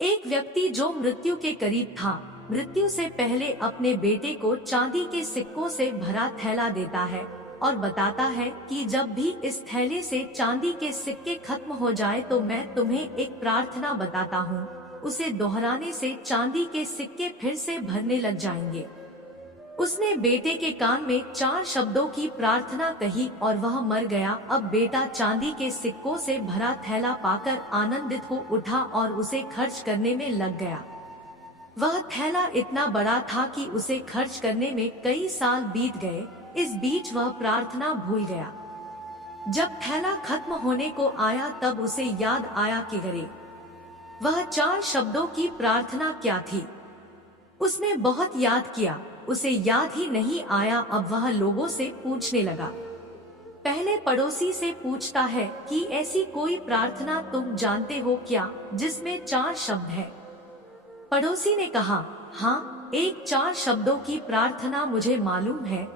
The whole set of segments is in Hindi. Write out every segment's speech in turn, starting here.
एक व्यक्ति जो मृत्यु के करीब था, मृत्यु से पहले अपने बेटे को चांदी के सिक्कों से भरा थैला देता है और बताता है कि जब भी इस थैले से चांदी के सिक्के खत्म हो जाए तो मैं तुम्हें एक प्रार्थना बताता हूँ। उसे दोहराने से चांदी के सिक्के फिर से भरने लग जाएंगे। उसने बेटे के कान में 4 शब्दों की प्रार्थना कही और वह मर गया। अब बेटा चांदी के सिक्कों से भरा थैला पाकर आनंदित हो उठा और उसे खर्च करने में लग गया। वह थैला इतना बड़ा था कि उसे खर्च करने में कई साल बीत गए। इस बीच वह प्रार्थना भूल गया। जब थैला खत्म होने को आया तब उसे याद आया कि अरे वह 4 शब्दों की प्रार्थना क्या थी। उसने बहुत याद किया, उसे याद ही नहीं आया। अब वह लोगों से पूछने लगा। पहले पड़ोसी से पूछता है कि ऐसी कोई प्रार्थना तुम जानते हो क्या जिसमें 4 शब्द है। पड़ोसी ने कहा, हाँ, एक 4 शब्दों की प्रार्थना मुझे मालूम है,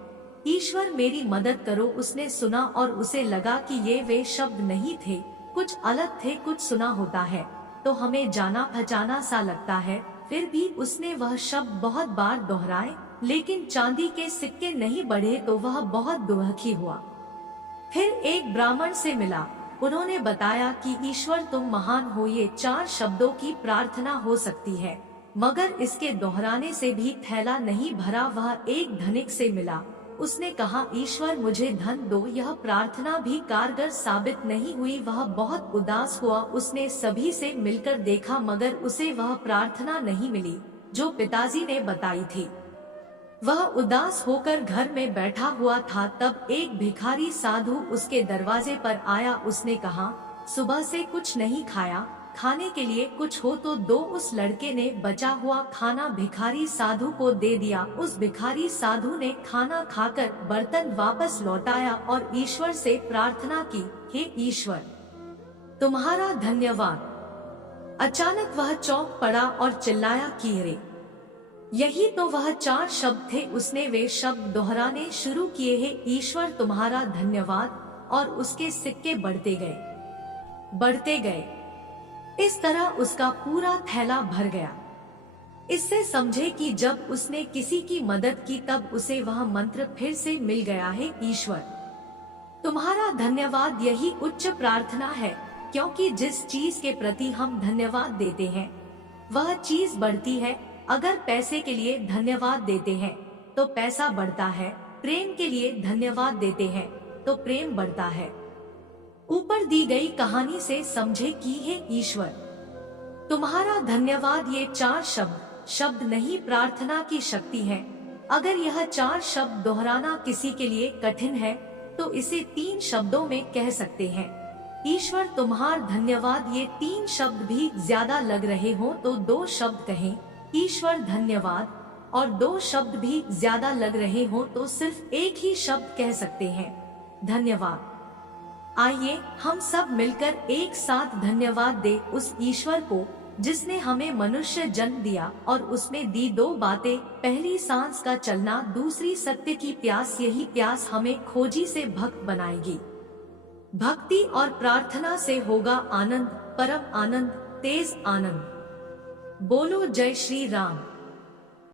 ईश्वर मेरी मदद करो। उसने सुना और उसे लगा कि ये वे शब्द नहीं थे, कुछ अलग थे। कुछ सुना होता है तो हमें जाना पहचाना सा लगता है। फिर भी उसने वह शब्द बहुत बार दोहराए, लेकिन चांदी के सिक्के नहीं बढ़े तो वह बहुत दुखी हुआ। फिर एक ब्राह्मण से मिला। उन्होंने बताया कि ईश्वर तुम महान हो, ये 4 शब्दों की प्रार्थना हो सकती है, मगर इसके दोहराने से भी थैला नहीं भरा। वह एक धनिक से मिला। उसने कहा, ईश्वर मुझे धन दो। यह प्रार्थना भी कारगर साबित नहीं हुई। वह बहुत उदास हुआ। उसने सभी से मिलकर देखा मगर उसे वह प्रार्थना नहीं मिली जो पिताजी ने बताई थी। वह उदास होकर घर में बैठा हुआ था। तब एक भिखारी साधु उसके दरवाजे पर आया। उसने कहा, सुबह से कुछ नहीं खाया, खाने के लिए कुछ हो तो दो। उस लड़के ने बचा हुआ खाना भिखारी साधु को दे दिया। उस भिखारी साधु ने खाना खाकर बर्तन वापस लौटाया और ईश्वर से प्रार्थना की, हे ईश्वर, तुम्हारा धन्यवाद। अचानक वह चौंक पड़ा और चिल्लाया कि अरे यही तो वह 4 शब्द थे। उसने वे शब्द दोहराने शुरू किए, हे ईश्वर तुम्हारा धन्यवाद, और उसके सिक्के बढ़ते गए। इस तरह उसका पूरा थैला भर गया। इससे समझे कि जब उसने किसी की मदद की तब उसे वह मंत्र फिर से मिल गया है, ईश्वर तुम्हारा धन्यवाद। यही उच्च प्रार्थना है, क्योंकि जिस चीज के प्रति हम धन्यवाद देते हैं वह चीज बढ़ती है। अगर पैसे के लिए धन्यवाद देते हैं तो पैसा बढ़ता है, प्रेम के लिए धन्यवाद देते हैं तो प्रेम बढ़ता है। ऊपर दी गई कहानी से समझे कि हे ईश्वर तुम्हारा धन्यवाद। ये 4 शब्द नहीं, प्रार्थना की शक्ति है। अगर यह 4 शब्द दोहराना किसी के लिए कठिन है तो इसे 3 शब्दों में कह सकते हैं, ईश्वर तुम्हारा धन्यवाद। ये 3 शब्द भी ज्यादा लग रहे हो तो 2 शब्द कहें, ईश्वर धन्यवाद, और 2 शब्द भी ज्यादा लग रहे हो तो सिर्फ एक ही शब्द कह सकते हैं, धन्यवाद। आइए हम सब मिलकर एक साथ धन्यवाद दे उस ईश्वर को जिसने हमें मनुष्य जन्म दिया और उसमें दी 2 बातें, पहली सांस का चलना, दूसरी सत्य की प्यास। यही प्यास हमें खोजी से भक्त बनाएगी। भक्ति और प्रार्थना से होगा आनंद, परम आनंद, तेज आनंद। बोलो जय श्री राम।